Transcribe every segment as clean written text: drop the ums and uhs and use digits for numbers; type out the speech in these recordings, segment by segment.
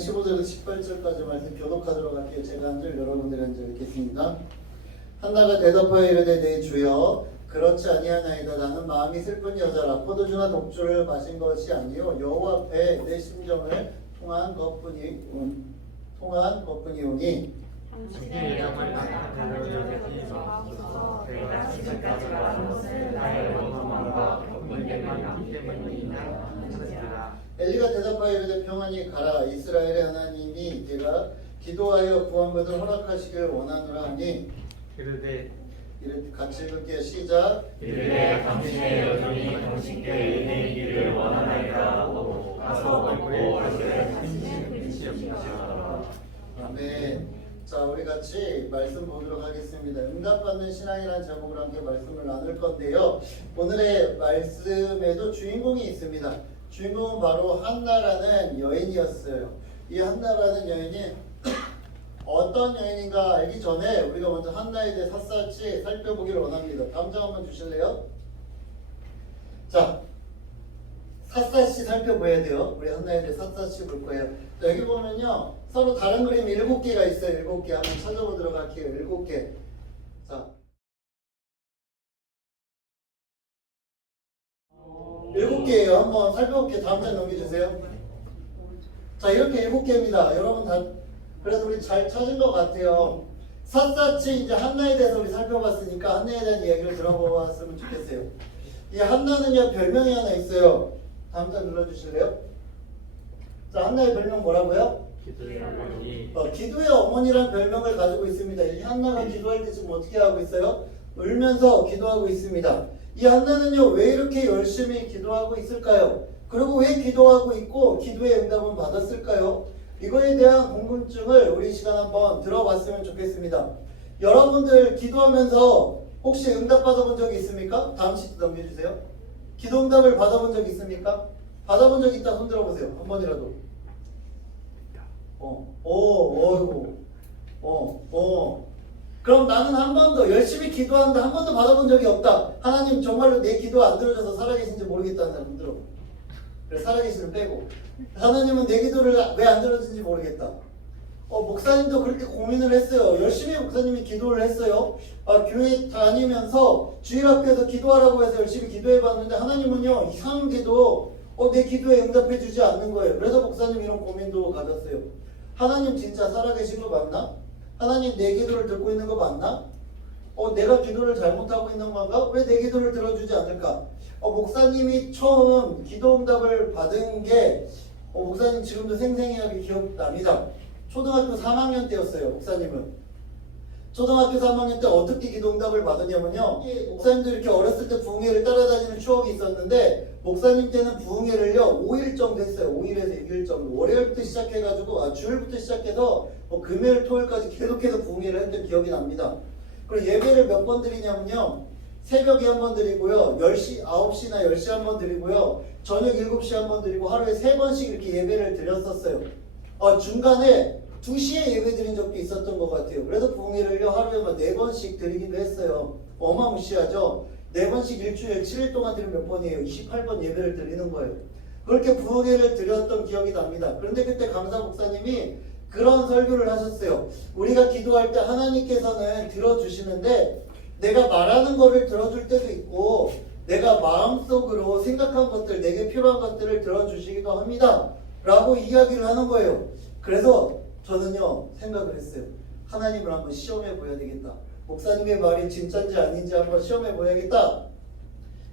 15절에서 18절까지 말씀 교독하도록 할게요. 제가 한 절, 여러분들이 한 절 읽겠습니다. 한나가 대답하여 이르되 내 주여 그렇지 아니하나이다. 나는 마음이 슬픈 여자라. 포도주나 독주를 마신 것이 아니요 여호와 앞에 내 심정을 통한 것뿐이오니 당신의 영을 나타내주시기 마옵소서. 내가 지금까지 말한 것은 나의 원망과 문제만 있기 때문이니라. 엘리가 대답하여 이르되 평안히 가라. 이스라엘의 하나님이 네가 기도하여 구원받을 허락하시길 원하노라 하니 이르되 같이 읽을게요. 시작. 이르되 당신의 여종이 당신께 은혜이기를 원하나이다 하고 가서 먹고 얼굴에 당신의 부딪히옵소서. 아멘. 자, 우리 같이 말씀 보도록 하겠습니다. 응답받는 신앙이라는 제목으로 함께 말씀을 나눌 건데요. 오늘의 말씀에도 주인공이 있습니다. 주인공은 바로 한나라는 여인이었어요. 이 한나라는 여인이 어떤 여인인가 알기 전에 우리가 먼저 한나에 대해 샅샅이 살펴보기를 원합니다. 다음 장 한번 주실래요? 자, 샅샅이 살펴봐야 돼요. 우리 한나에 대해 샅샅이 볼 거예요. 자, 여기 보면요. 서로 다른 그림이 7개가 있어요. 7개. 한번 찾아보도록 할게요. 7개. 자. 7개예요. 한번 살펴볼게요. 다음 장 넘겨주세요. 자, 이렇게 7개입니다. 여러분 다 그래서 우리 잘 찾은 것 같아요. 샅샅이 이제 한나에 대해서 우리 살펴봤으니까 한나에 대한 이야기를 들어보았으면 좋겠어요. 이 한나는요 별명이 하나 있어요. 다음 장 눌러주실래요? 자, 한나의 별명 뭐라고요? 기도의 어머니. 기도의 어머니라는 별명을 가지고 있습니다. 이 한나가 기도할 때 지금 어떻게 하고 있어요? 울면서 기도하고 있습니다. 이 한나는요 왜 이렇게 열심히 기도하고 있을까요? 그리고 왜 기도하고 있고 기도의 응답은 받았을까요? 이거에 대한 궁금증을 우리 시간 한번 들어봤으면 좋겠습니다. 여러분들 기도하면서 혹시 응답 받아본 적이 있습니까? 다음 시트 넘겨주세요. 기도 응답을 받아본 적 있습니까? 받아본 적 있다 손 들어보세요. 한 번이라도. 그럼 나는 한 번도 열심히 기도하는데 한 번도 받아본 적이 없다. 하나님 정말로 내 기도 안 들어줘서 살아계신지 모르겠다는 사람 들어. 그래, 살아계시는 빼고. 하나님은 내 기도를 왜 안 들어주는지 모르겠다. 목사님도 그렇게 고민을 했어요. 열심히 목사님이 기도를 했어요. 교회 다니면서 주일학교에서 기도하라고 해서 열심히 기도해봤는데 하나님은요 이상하게도 내 기도에 응답해주지 않는 거예요. 그래서 목사님 이런 고민도 가졌어요. 하나님 진짜 살아계신 거 맞나? 하나님 내 기도를 듣고 있는 거 맞나? 내가 기도를 잘못하고 있는 건가? 왜 내 기도를 들어주지 않을까? 목사님이 처음 기도 응답을 받은 게 목사님 지금도 생생하게 기억납니다. 초등학교 3학년 때였어요. 목사님은 초등학교 3학년 때 어떻게 기도 응답을 받았냐면요, 목사님도 이렇게 어렸을 때 부흥회를 따라다니는 추억이 있었는데 목사님 때는 부흥회를요 5일 정도 했어요. 5일에서 6일 정도. 월요일부터 시작해가지고 주일부터 시작해서 금요일 토요일까지 계속해서 부흥회를 했던 기억이 납니다. 그리고 예배를 몇 번 드리냐면요, 새벽에 한 번 드리고요, 10시, 9시나 10시 한 번 드리고요, 저녁 7시 한 번 드리고 하루에 3번씩 이렇게 예배를 드렸었어요. 중간에 2시에 예배 드린 적도 있었던 것 같아요. 그래서 부흥회를요 하루에 4번씩 드리기도 했어요. 어마무시하죠. 4번씩 일주일에 7일 동안 드리면 몇 번이에요? 28번 예배를 드리는 거예요. 그렇게 부흥회를 드렸던 기억이 납니다. 그런데 그때 강사 목사님이 그런 설교를 하셨어요. 우리가 기도할 때 하나님께서는 들어주시는데 내가 말하는 거를 들어줄 때도 있고 내가 마음속으로 생각한 것들, 내게 필요한 것들을 들어주시기도 합니다 라고 이야기를 하는 거예요. 그래서 저는요 생각을 했어요. 하나님을 한번 시험해 보여야 되겠다. 목사님의 말이 진짜인지 아닌지 한번 시험해 보야겠다.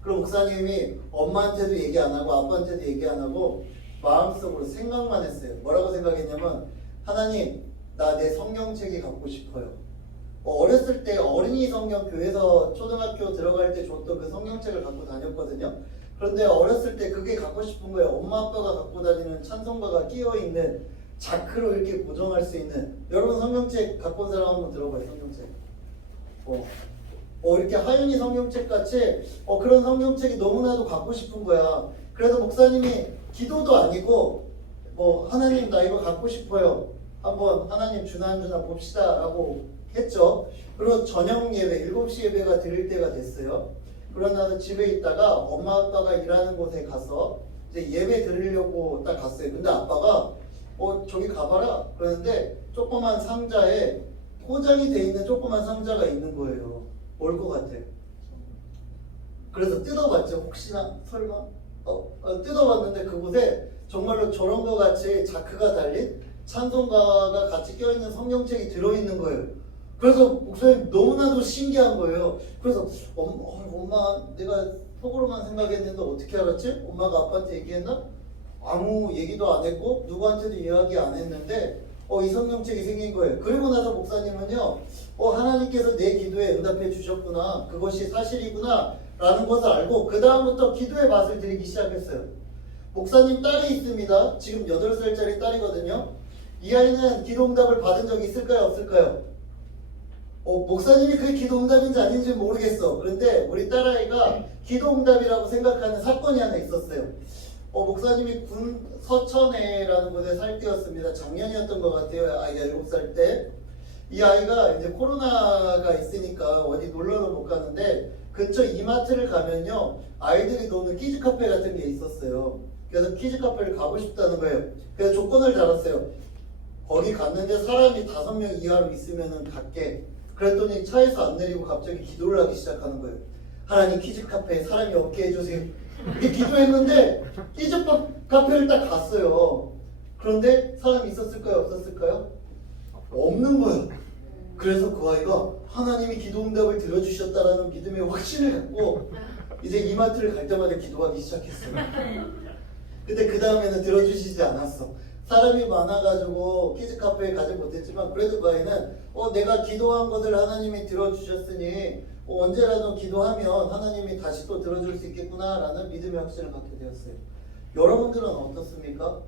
그럼 목사님이 엄마한테도 얘기 안 하고 아빠한테도 얘기 안 하고 마음속으로 생각만 했어요. 뭐라고 생각했냐면, 하나님 나 내 성경책이 갖고 싶어요. 어렸을 때 어린이 성경 교회에서 초등학교 들어갈 때 줬던 그 성경책을 갖고 다녔거든요. 그런데 어렸을 때 그게 갖고 싶은 거예요. 엄마 아빠가 갖고 다니는 찬송가가 끼어있는 자크로 이렇게 고정할 수 있는. 여러분 성경책 갖고 온 사람 한번 들어봐요. 성경책. 이렇게 하윤이 성경책 같이 그런 성경책이 너무나도 갖고 싶은 거야. 그래서 목사님이 기도도 아니고 하나님 나 이거 갖고 싶어요. 한번 하나님 주나 안 주나 봅시다 라고 했죠. 그리고 저녁 예배 7시 예배가 드릴 때가 됐어요. 그러나서 집에 있다가 엄마 아빠가 일하는 곳에 가서 이제 예배 드리려고 딱 갔어요. 근데 아빠가 저기 가봐라. 그러는데 조그만 상자에 포장이 돼 있는 조그만 상자가 있는 거예요. 뭘 것 같아요? 그래서 뜯어봤죠. 혹시나 설마 뜯어봤는데 그곳에 정말로 저런 거 같이 자크가 달린 찬송가가 같이 껴있는 성경책이 들어있는 거예요. 그래서 목사님 너무나도 신기한 거예요. 그래서 엄마 내가 속으로만 생각했는데 어떻게 알았지? 엄마가 아빠한테 얘기했나? 아무 얘기도 안 했고 누구한테도 이야기 안 했는데 이 성경책이 생긴 거예요. 그리고 나서 목사님은요, 하나님께서 내 기도에 응답해 주셨구나, 그것이 사실이구나 라는 것을 알고 그 다음부터 기도의 맛을 들이기 시작했어요. 목사님 딸이 있습니다. 지금 8살짜리 딸이거든요. 이 아이는 기도 응답을 받은 적이 있을까요? 없을까요? 목사님이 그게 기도 응답인지 아닌지 모르겠어. 그런데 우리 딸아이가 기도 응답이라고 생각하는 사건이 하나 있었어요. 목사님이 군 서천에라는 곳에 살 때였습니다. 작년이었던 것 같아요. 아이가 7살 때. 이 아이가 이제 코로나가 있으니까 어디 놀러도 못 가는데 근처 이마트를 가면요, 아이들이 노는 키즈 카페 같은 게 있었어요. 그래서 키즈 카페를 가고 싶다는 거예요. 그래서 조건을 달았어요. 거기 갔는데 사람이 5명 이하로 있으면 갈게. 그랬더니 차에서 안 내리고 갑자기 기도를 하기 시작하는 거예요. 하나님, 키즈 카페에 사람이 없게 해주세요. 이렇게 기도했는데 키즈 카페를 딱 갔어요. 그런데 사람이 있었을까요? 없었을까요? 없는 거예요. 그래서 그 아이가 하나님이 기도 응답을 들어주셨다라는 믿음의 확신을 갖고 이제 이마트를 갈 때마다 기도하기 시작했어요. 근데 그 다음에는 들어주시지 않았어. 사람이 많아가지고 키즈 카페에 가지 못했지만 그래도 그 아이는 내가 기도한 것을 하나님이 들어주셨으니 언제라도 기도하면 하나님이 다시 또 들어줄 수 있겠구나 라는 믿음의 확신을 갖게 되었어요. 여러분들은 어떻습니까?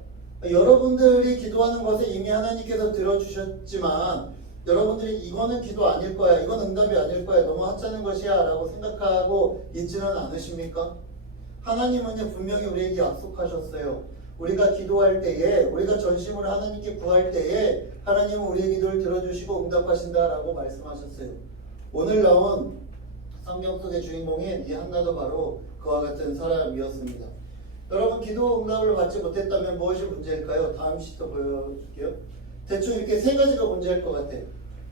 여러분들이 기도하는 것을 이미 하나님께서 들어주셨지만 여러분들이 이거는 기도 아닐 거야, 이건 응답이 아닐 거야, 너무 하찮은 것이야 라고 생각하고 있지는 않으십니까? 하나님은요, 분명히 우리에게 약속하셨어요. 우리가 기도할 때에, 우리가 전심으로 하나님께 구할 때에 하나님은 우리의 기도를 들어주시고 응답하신다라고 말씀하셨어요. 오늘 나온 성경 속의 주인공인 이 한나도 바로 그와 같은 사람이었습니다. 여러분, 기도 응답을 받지 못했다면 무엇이 문제일까요? 다음 시트 보여줄게요. 대충 이렇게 3가지가 문제일 것 같아요.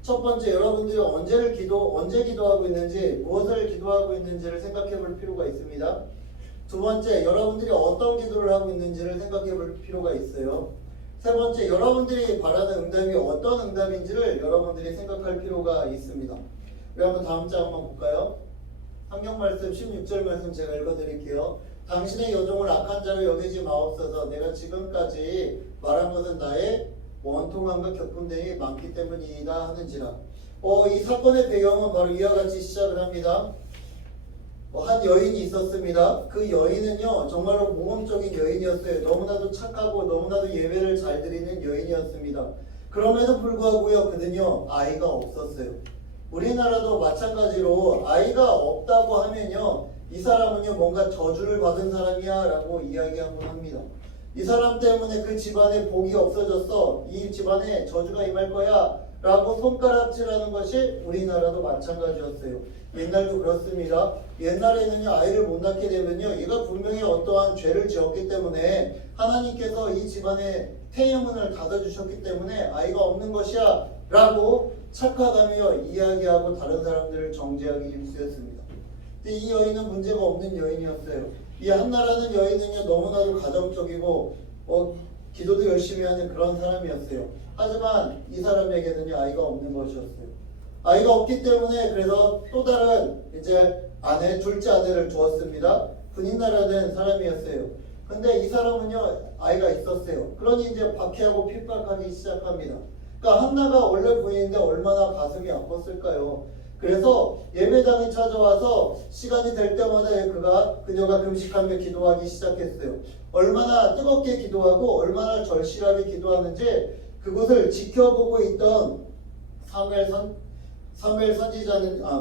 첫 번째, 여러분들이 언제 기도하고 있는지, 무엇을 기도하고 있는지를 생각해 볼 필요가 있습니다. 두 번째, 여러분들이 어떤 기도를 하고 있는지를 생각해 볼 필요가 있어요. 세 번째, 여러분들이 바라는 응답이 어떤 응답인지를 여러분들이 생각할 필요가 있습니다. 우리 한번 다음 장 한번 볼까요? 성경 말씀 16절 말씀 제가 읽어드릴게요. 당신의 여종을 악한 자로 여기지 마옵소서. 내가 지금까지 말한 것은 나의 원통함과 격분됨이 많기 때문이다 하는지라. 이 사건의 배경은 바로 이와 같이 시작을 합니다. 한 여인이 있었습니다. 그 여인은요, 정말로 모범적인 여인이었어요. 너무나도 착하고 너무나도 예배를 잘 드리는 여인이었습니다. 그럼에도 불구하고요, 그는요, 아이가 없었어요. 우리나라도 마찬가지로 아이가 없다고 하면요, 이 사람은요, 뭔가 저주를 받은 사람이야 라고 이야기하곤 합니다. 이 사람 때문에 그 집안에 복이 없어졌어, 이 집안에 저주가 임할 거야 라고 손가락질하는 것이 우리나라도 마찬가지였어요. 옛날도 그렇습니다. 옛날에는요, 아이를 못 낳게 되면요, 얘가 분명히 어떠한 죄를 지었기 때문에 하나님께서 이 집안에 태영문을 닫아주셨기 때문에 아이가 없는 것이야 라고 착각하며 이야기하고 다른 사람들을 정죄하기 일쑤였습니다. 근데 이 여인은 문제가 없는 여인이었어요. 이 한나라는 여인은요, 너무나도 가정적이고 기도도 열심히 하는 그런 사람이었어요. 하지만 이 사람에게는요, 아이가 없는 것이었어요. 아이가 없기 때문에 그래서 또 다른 이제 둘째 아내를 두었습니다. 분인나라는 사람이었어요. 근데 이 사람은요, 아이가 있었어요. 그러니 이제 박해하고 핍박하기 시작합니다. 그러니까 한나가 원래 부인인데 얼마나 가슴이 아팠을까요? 그래서 예배당에 찾아와서 시간이 될 때마다 그녀가 금식하며 기도하기 시작했어요. 얼마나 뜨겁게 기도하고 얼마나 절실하게 기도하는지 그것을 지켜보고 있던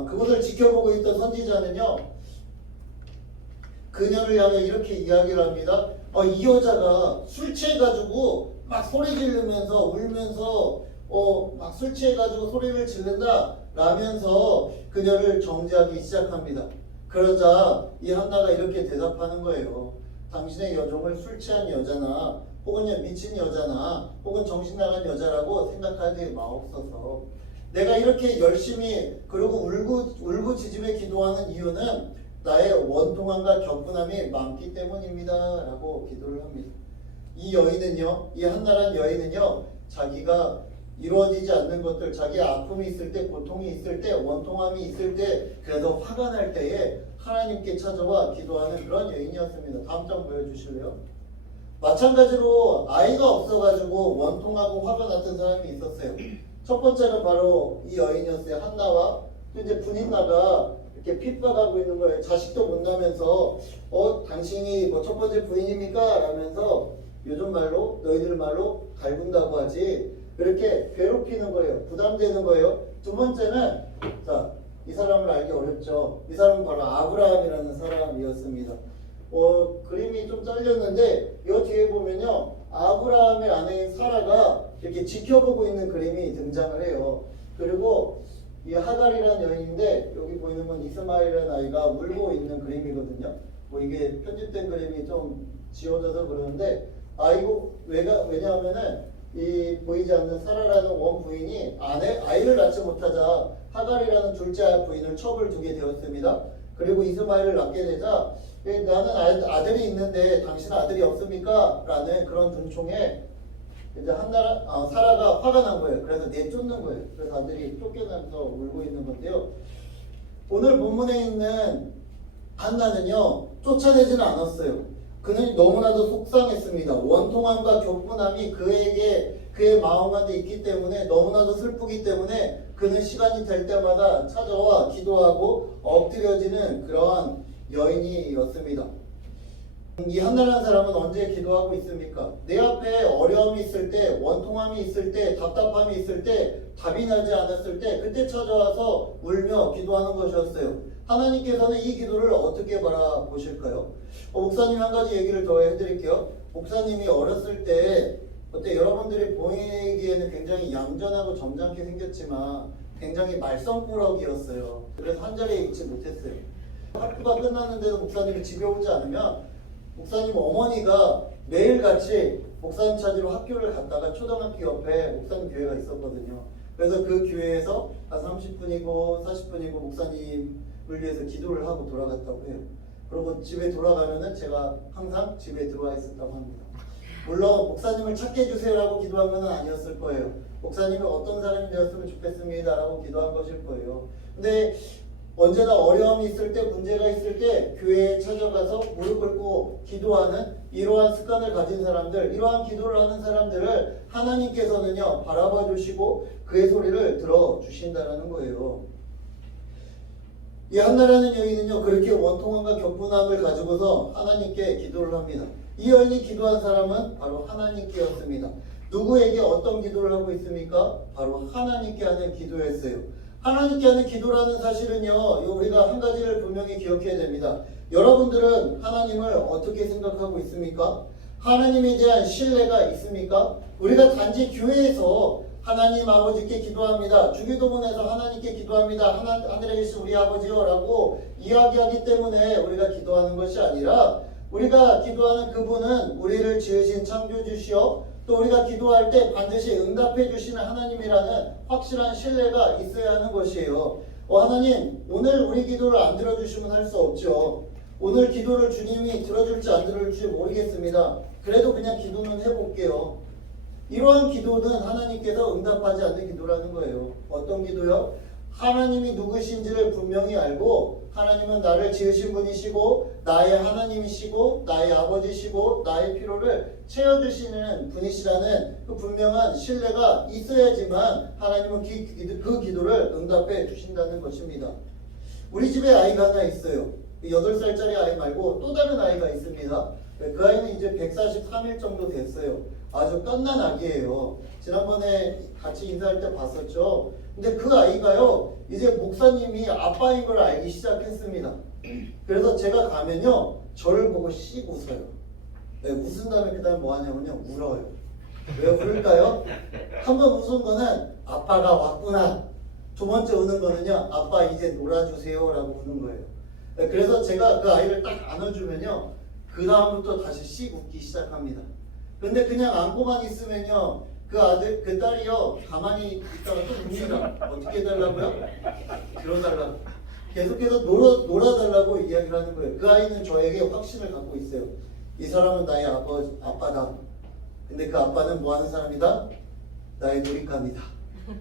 그것을 지켜보고 있던 선지자는요, 그녀를 향해 이렇게 이야기를 합니다. 이 여자가 술 취해가지고 막 소리 지르면서 울면서 막 술 취해가지고 소리를 지른다 라면서 그녀를 정죄하기 시작합니다. 그러자 이 한나가 이렇게 대답하는 거예요. 당신의 여종을 술 취한 여자나 혹은 미친 여자나 혹은 정신 나간 여자라고 생각하지 마옵소서. 내가 이렇게 열심히 그리고 울부짖으며 기도하는 이유는 나의 원통함과 격분함이 많기 때문입니다 라고 기도를 합니다. 이 여인은요, 이 한나라는 여인은요, 자기가 이루어지지 않는 것들, 자기 아픔이 있을 때, 고통이 있을 때, 원통함이 있을 때, 그래서 화가 날 때에 하나님께 찾아와 기도하는 그런 여인이었습니다. 다음 장 보여주실래요? 마찬가지로 아이가 없어가지고 원통하고 화가 났던 사람이 있었어요. 첫 번째는 바로 이 여인이었어요. 한나와 또 이제 분인나가 이렇게 핍박하고 있는 거예요. 자식도 못 나면서 당신이 뭐 첫 번째 부인입니까? 라면서 요즘 말로 너희들 말로 갈군다고 하지. 이렇게 괴롭히는 거예요. 부담되는 거예요. 두 번째는 자, 이 사람을 알기 어렵죠. 이 사람은 바로 아브라함이라는 사람이었습니다. 그림이 좀 잘렸는데 이 뒤에 보면요, 아브라함의 아내인 사라가 이렇게 지켜보고 있는 그림이 등장을 해요. 그리고 이 하갈이라는 여인인데 여기 보이는 건 이스마엘이라는 아이가 울고 있는 그림이거든요. 뭐 이게 편집된 그림이 좀 지워져서 그러는데 왜냐하면은 이 보이지 않는 사라라는 원 부인이 아이를 낳지 못하자 하갈이라는 둘째 부인을 첩을 두게 되었습니다. 그리고 이스마엘을 낳게 되자 나는 아들이 있는데 당신 아들이 없습니까? 라는 그런 눈총에 이제 사라가 화가 난 거예요. 그래서 내쫓는 거예요. 그래서 아들이 쫓겨나면서 울고 있는 건데요. 오늘 본문에 있는 한나는요, 쫓아내지는 않았어요. 그는 너무나도 속상했습니다. 원통함과 격분함이 그의 마음 가운데 있기 때문에 너무나도 슬프기 때문에 그는 시간이 될 때마다 찾아와 기도하고 엎드려지는 그러한 여인이었습니다. 이 한나라는 사람은 언제 기도하고 있습니까? 내 앞에 어려움이 있을 때, 원통함이 있을 때, 답답함이 있을 때, 답이 나지 않았을 때 그때 찾아와서 울며 기도하는 것이었어요. 하나님께서는 이 기도를 어떻게 바라보실까요? 목사님 한 가지 얘기를 더 해드릴게요. 목사님이 어렸을 때 여러분들이 보이기에는 굉장히 얌전하고 점잖게 생겼지만 굉장히 말썽꾸러기였어요. 그래서 한 자리에 있지 못했어요. 학교가 끝났는데도 목사님이 집에 오지 않으면 목사님 어머니가 매일같이 목사님 찾으러 학교를 갔다가 초등학교 옆에 목사님 교회가 있었거든요. 그래서 그 교회에서 한 30분이고 40분이고 목사님을 위해서 기도를 하고 돌아갔다고 해요. 그리고 집에 돌아가면은 제가 항상 집에 들어와 있었다고 합니다. 물론 목사님을 찾게 해주세요라고 기도한 건 아니었을 거예요. 목사님이 어떤 사람이 되었으면 좋겠습니다라고 기도한 것일 거예요. 근데 언제나 어려움이 있을 때, 문제가 있을 때 교회에 찾아가서 무릎 꿇고 기도하는 이러한 습관을 가진 사람들, 이러한 기도를 하는 사람들을 하나님께서는요, 바라봐 주시고 그의 소리를 들어주신다는 거예요. 이 한나라는 여인은요, 그렇게 원통함과 격분함을 가지고서 하나님께 기도를 합니다. 이 여인이 기도한 사람은 바로 하나님께였습니다. 누구에게 어떤 기도를 하고 있습니까? 바로 하나님께 하는 기도였어요. 하나님께 하는 기도라는 사실은요, 우리가 한 가지를 분명히 기억해야 됩니다. 여러분들은 하나님을 어떻게 생각하고 있습니까? 하나님에 대한 신뢰가 있습니까? 우리가 단지 교회에서 하나님 아버지께 기도합니다. 주기도문에서 하나님께 기도합니다. 하늘에 계신 우리 아버지요 라고 이야기하기 때문에 우리가 기도하는 것이 아니라 우리가 기도하는 그분은 우리를 지으신 창조주시오, 또 우리가 기도할 때 반드시 응답해 주시는 하나님이라는 확실한 신뢰가 있어야 하는 것이에요. 하나님, 오늘 우리 기도를 안 들어주시면 할 수 없죠. 오늘 기도를 주님이 들어줄지 안 들어줄지 모르겠습니다. 그래도 그냥 기도는 해볼게요. 이러한 기도는 하나님께서 응답하지 않는 기도라는 거예요. 어떤 기도요? 하나님이 누구신지를 분명히 알고 하나님은 나를 지으신 분이시고 나의 하나님이시고 나의 아버지시고 나의 필요를 채워주시는 분이시라는 그 분명한 신뢰가 있어야지만 하나님은 그 기도를 응답해 주신다는 것입니다. 우리 집에 아이가 하나 있어요. 8살짜리 아이 말고 또 다른 아이가 있습니다. 그 아이는 이제 143일 정도 됐어요. 아주 갓난 아기예요. 지난번에 같이 인사할 때 봤었죠. 근데 그 아이가요, 이제 목사님이 아빠인 걸 알기 시작했습니다. 그래서 제가 가면요, 저를 보고 씩 웃어요. 네, 웃은 다음에 그 다음에 뭐 하냐면요, 울어요. 왜 울을까요? 한 번 웃은 거는 아빠가 왔구나. 두 번째 우는 거는요, 아빠 이제 놀아주세요 라고 우는 거예요. 네, 그래서 제가 그 아이를 딱 안아주면요, 그 다음부터 다시 씩 웃기 시작합니다. 근데 그냥 안고만 있으면요, 그 아들, 그 딸이요, 가만히 있다가 또 웁니다. 어떻게 해달라고요? 들어달라고. 계속해서 놀아달라고 이야기를 하는 거예요. 그 아이는 저에게 확신을 갖고 있어요. 이 사람은 나의 아빠다. 근데 그 아빠는 뭐 하는 사람이다? 나의 놀이감이다.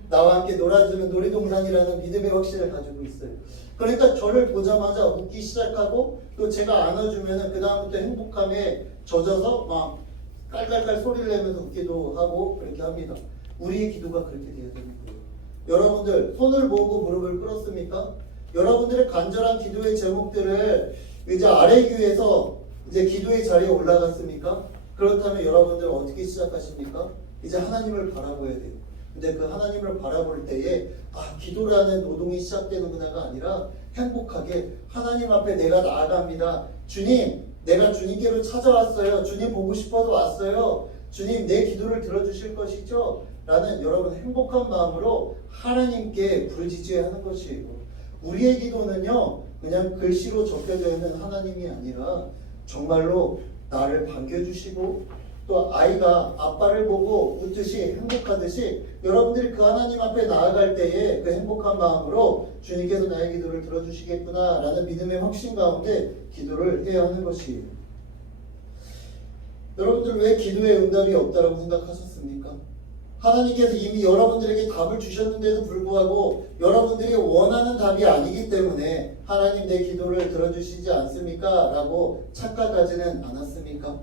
나와 함께 놀아주는 놀이동산이라는 믿음의 확신을 가지고 있어요. 그러니까 저를 보자마자 웃기 시작하고 또 제가 안아주면은 그 다음부터 행복함에 젖어서 막 깔깔깔 소리를 내면서 웃기도 하고 그렇게 합니다. 우리의 기도가 그렇게 돼야 되는 거예요. 여러분들 손을 모으고 무릎을 꿇었습니까? 여러분들의 간절한 기도의 제목들을 이제 아래 교회에서 이제 기도의 자리에 올라갔습니까? 그렇다면 여러분들 어떻게 시작하십니까? 이제 하나님을 바라봐야 돼요. 근데 그 하나님을 바라볼 때에 기도라는 노동이 시작되는구나가 아니라 행복하게 하나님 앞에 내가 나아갑니다. 주님, 내가 주님께로 찾아왔어요. 주님 보고 싶어서 왔어요. 주님 내 기도를 들어주실 것이죠? 라는 여러분 행복한 마음으로 하나님께 부르짖어야 하는 것이에요. 우리의 기도는요, 그냥 글씨로 적혀져 있는 하나님이 아니라 정말로 나를 반겨주시고 또 아이가 아빠를 보고 웃듯이 행복하듯이 여러분들이 그 하나님 앞에 나아갈 때에 그 행복한 마음으로 주님께서 나의 기도를 들어주시겠구나 라는 믿음의 확신 가운데 기도를 해야 하는 것이에요. 여러분들 왜 기도의 응답이 없다고 생각하셨습니까? 하나님께서 이미 여러분들에게 답을 주셨는데도 불구하고 여러분들이 원하는 답이 아니기 때문에 하나님 내 기도를 들어주시지 않습니까? 라고 착각하지는 않았습니까?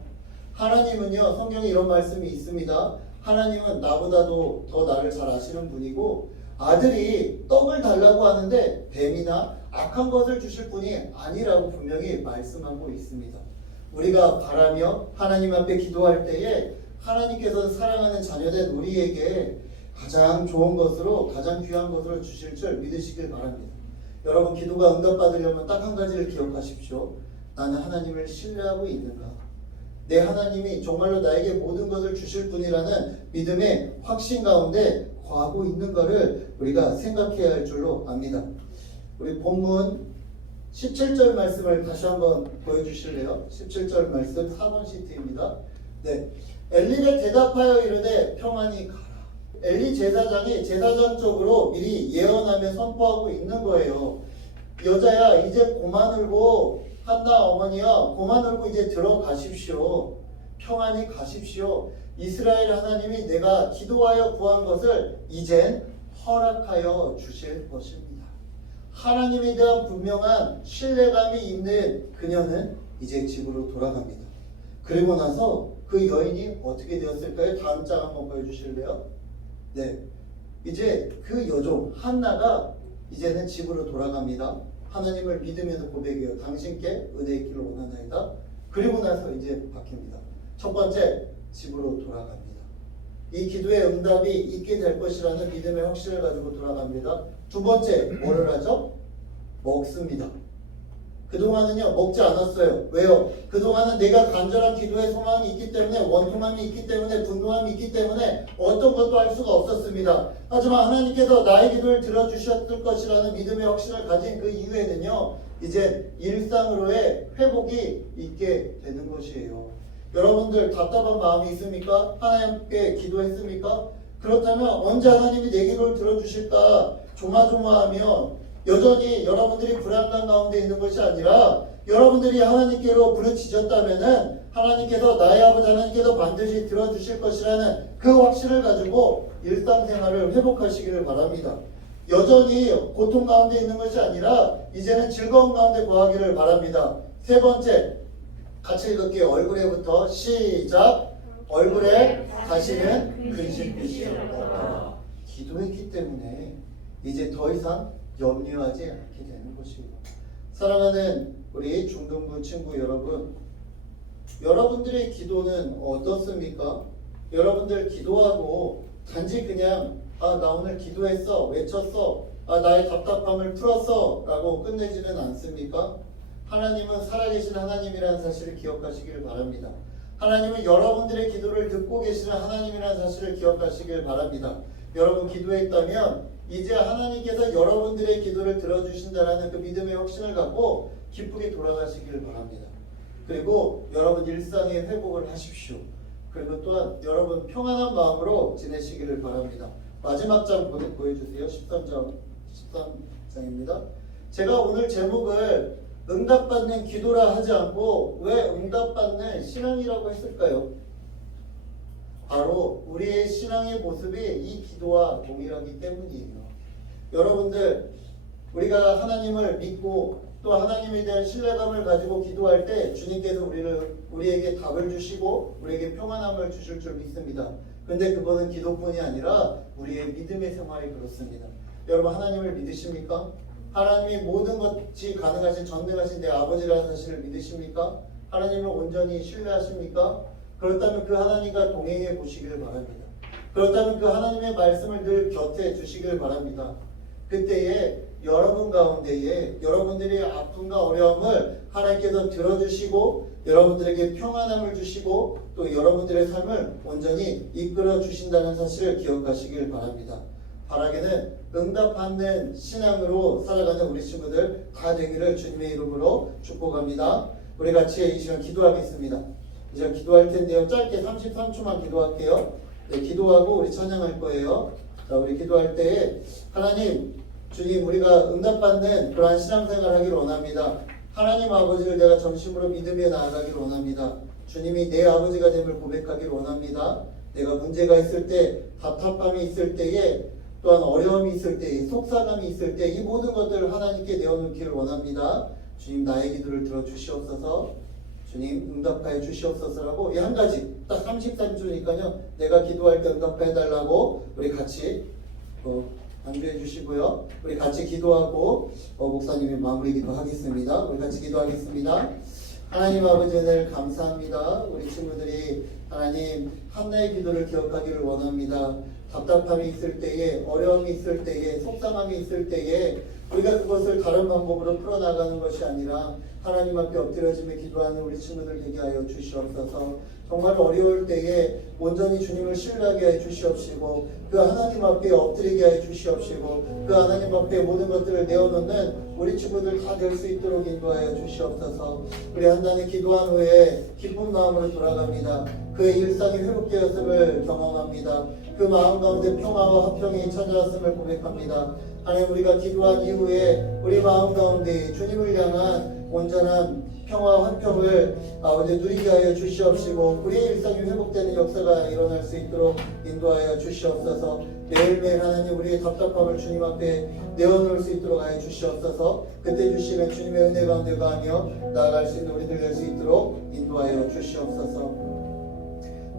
하나님은요, 성경에 이런 말씀이 있습니다. 하나님은 나보다도 더 나를 잘 아시는 분이고 아들이 떡을 달라고 하는데 뱀이나 악한 것을 주실 분이 아니라고 분명히 말씀하고 있습니다. 우리가 바라며 하나님 앞에 기도할 때에 하나님께서 사랑하는 자녀된 우리에게 가장 좋은 것으로 가장 귀한 것으로 주실 줄 믿으시길 바랍니다. 여러분 기도가 응답받으려면 딱 한 가지를 기억하십시오. 나는 하나님을 신뢰하고 있는가? 내 하나님이 정말로 나에게 모든 것을 주실 분이라는 믿음의 확신 가운데 거하고 있는가를 우리가 생각해야 할 줄로 압니다. 우리 본문 17절 말씀을 다시 한번 보여주실래요? 17절 말씀 4번 시트입니다. 네, 엘리가 대답하여 이르되 평안히 가라. 엘리 제사장이 제사장 쪽으로 미리 예언하며 선포하고 있는 거예요. 여자야 이제 고만 울고 한나 어머니야 고만 울고 이제 들어가십시오. 평안히 가십시오. 이스라엘 하나님이 내가 기도하여 구한 것을 이젠 허락하여 주실 것입니다. 하나님에 대한 분명한 신뢰감이 있는 그녀는 이제 집으로 돌아갑니다. 그리고 나서 그 여인이 어떻게 되었을까요? 다음 장 한번 보여주실래요? 네, 이제 그 여종 한나가 이제는 집으로 돌아갑니다. 하나님을 믿으면서 고백해요. 당신께 은혜 있기를 원하나이다. 그리고 나서 이제 바뀝니다. 첫 번째, 집으로 돌아갑니다. 이 기도의 응답이 있게 될 것이라는 믿음의 확신을 가지고 돌아갑니다. 두 번째, 뭐를 하죠? 먹습니다. 그동안은요 먹지 않았어요. 왜요? 그동안은 내가 간절한 기도의 소망이 있기 때문에 원통함이 있기 때문에 분노함이 있기 때문에 어떤 것도 할 수가 없었습니다. 하지만 하나님께서 나의 기도를 들어주셨을 것이라는 믿음의 확신을 가진 그 이후에는요 이제 일상으로의 회복이 있게 되는 것이에요. 여러분들 답답한 마음이 있습니까? 하나님께 기도했습니까? 그렇다면 언제 하나님이 내 기도를 들어주실까 조마조마하며 여전히 여러분들이 불안감 가운데 있는 것이 아니라 여러분들이 하나님께로 부르짖었다면은 하나님께서 나의 아버지 하나님께서 반드시 들어주실 것이라는 그 확신을 가지고 일상생활을 회복하시기를 바랍니다. 여전히 고통 가운데 있는 것이 아니라 이제는 즐거움 가운데 거하기를 바랍니다. 세 번째, 같이 읽을게요. 얼굴에부터 시작. 얼굴에 다시는 근심빛이 없다. 기도했기 때문에 이제 더 이상 염려하지 않게 되는 것입니다. 사랑하는 우리 중등부 친구 여러분, 여러분들의 기도는 어떻습니까? 여러분들 기도하고 단지 그냥 나 오늘 기도했어, 외쳤어, 나의 답답함을 풀었어 라고 끝내지는 않습니까? 하나님은 살아계신 하나님이라는 사실을 기억하시길 바랍니다. 하나님은 여러분들의 기도를 듣고 계시는 하나님이라는 사실을 기억하시길 바랍니다. 여러분 기도했다면 이제 하나님께서 여러분들의 기도를 들어주신다는 그 믿음의 확신을 갖고 기쁘게 돌아가시길 바랍니다. 그리고 여러분 일상의 회복을 하십시오. 그리고 또한 여러분 평안한 마음으로 지내시기를 바랍니다. 마지막 장 보여주세요. 13장입니다. 제가 오늘 제목을 응답받는 기도라 하지 않고 왜 응답받는 신앙이라고 했을까요? 바로 우리의 신앙의 모습이 이 기도와 동일하기 때문이에요. 여러분들, 우리가 하나님을 믿고 또 하나님에 대한 신뢰감을 가지고 기도할 때 주님께서 우리에게 답을 주시고 우리에게 평안함을 주실 줄 믿습니다. 근데 그거는 기도뿐이 아니라 우리의 믿음의 생활이 그렇습니다. 여러분, 하나님을 믿으십니까? 하나님이 모든 것이 가능하신 전능하신 내 아버지라는 사실을 믿으십니까? 하나님을 온전히 신뢰하십니까? 그렇다면 그 하나님과 동행해 보시길 바랍니다. 그렇다면 그 하나님의 말씀을 늘 곁에 두시길 바랍니다. 그때에 여러분 가운데에 여러분들의 아픔과 어려움을 하나님께서 들어주시고 여러분들에게 평안함을 주시고 또 여러분들의 삶을 온전히 이끌어 주신다는 사실을 기억하시길 바랍니다. 바라기는 응답받는 신앙으로 살아가는 우리 친구들 다 되기를 주님의 이름으로 축복합니다. 우리 같이 이 시간 기도하겠습니다. 이제 기도할 텐데요. 짧게 33초만 기도할게요. 네, 기도하고 우리 찬양할 거예요. 자, 우리 기도할 때에 하나님, 주님, 우리가 응답받는 그러한 신앙생활을 하기를 원합니다. 하나님 아버지를 내가 전심으로 믿으며 나아가기를 원합니다. 주님이 내 아버지가 됨을 고백하기를 원합니다. 내가 문제가 있을 때, 답답함이 있을 때에, 또한 어려움이 있을 때에, 속상함이 있을 때 이 모든 것들을 하나님께 내어놓기를 원합니다. 주님, 나의 기도를 들어주시옵소서. 주님, 응답하여 주시옵소서라고 이 한 가지 딱 33초니까요. 내가 기도할 때 응답해 달라고 우리 같이 안주해 주시고요. 우리 같이 기도하고 목사님이 마무리 기도하겠습니다. 우리 같이 기도하겠습니다. 하나님 아버지 은혜를 감사합니다. 우리 친구들이 하나님 한나의 기도를 기억하기를 원합니다. 답답함이 있을 때에, 어려움이 있을 때에, 속상함이 있을 때에 우리가 그것을 다른 방법으로 풀어나가는 것이 아니라 하나님 앞에 엎드려지며 기도하는 우리 친구들 되게 하여 주시옵소서. 정말 어려울 때에 온전히 주님을 신뢰하게 해 주시옵시고 그 하나님 앞에 엎드리게 해 주시옵시고 그 하나님 앞에 모든 것들을 내어놓는 우리 친구들 다 될 수 있도록 인도하여 주시옵소서. 우리 한단에 기도한 후에 기쁜 마음으로 돌아갑니다. 그의 일상이 회복되었음을 경험합니다. 그 마음 가운데 평화와 화평이 찾아왔음을 고백합니다. 하나님, 우리가 기도한 이후에 우리 마음 가운데 주님을 향한 온전한 평화와 화평을 아버지 누리게 하여 주시옵시고 우리의 일상이 회복되는 역사가 일어날 수 있도록 인도하여 주시옵소서. 매일매일 하나님 우리의 답답함을 주님 앞에 내어놓을 수 있도록 하여 주시옵소서. 그때 주시는 주님의 은혜 가운데 가하며 나아갈 수 있는 우리들 될 수 있도록 인도하여 주시옵소서.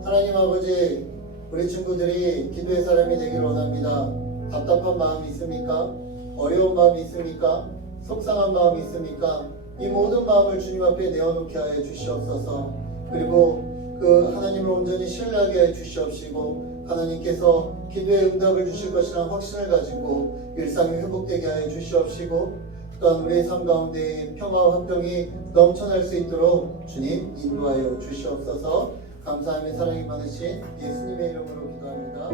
하나님 아버지, 우리 친구들이 기도의 사람이 되기를 원합니다. 답답한 마음이 있습니까? 어려운 마음이 있습니까? 속상한 마음이 있습니까? 이 모든 마음을 주님 앞에 내어놓게 하여 주시옵소서. 그리고 그 하나님을 온전히 신뢰하게 해 주시옵시고 하나님께서 기도의 응답을 주실 것이라는 확신을 가지고 일상이 회복되게 하여 주시옵시고 또한 우리의 삶 가운데 평화와 화평이 넘쳐날 수 있도록 주님 인도하여 주시옵소서. 감사하며 사랑이 많으신 예수님의 이름으로 기도합니다.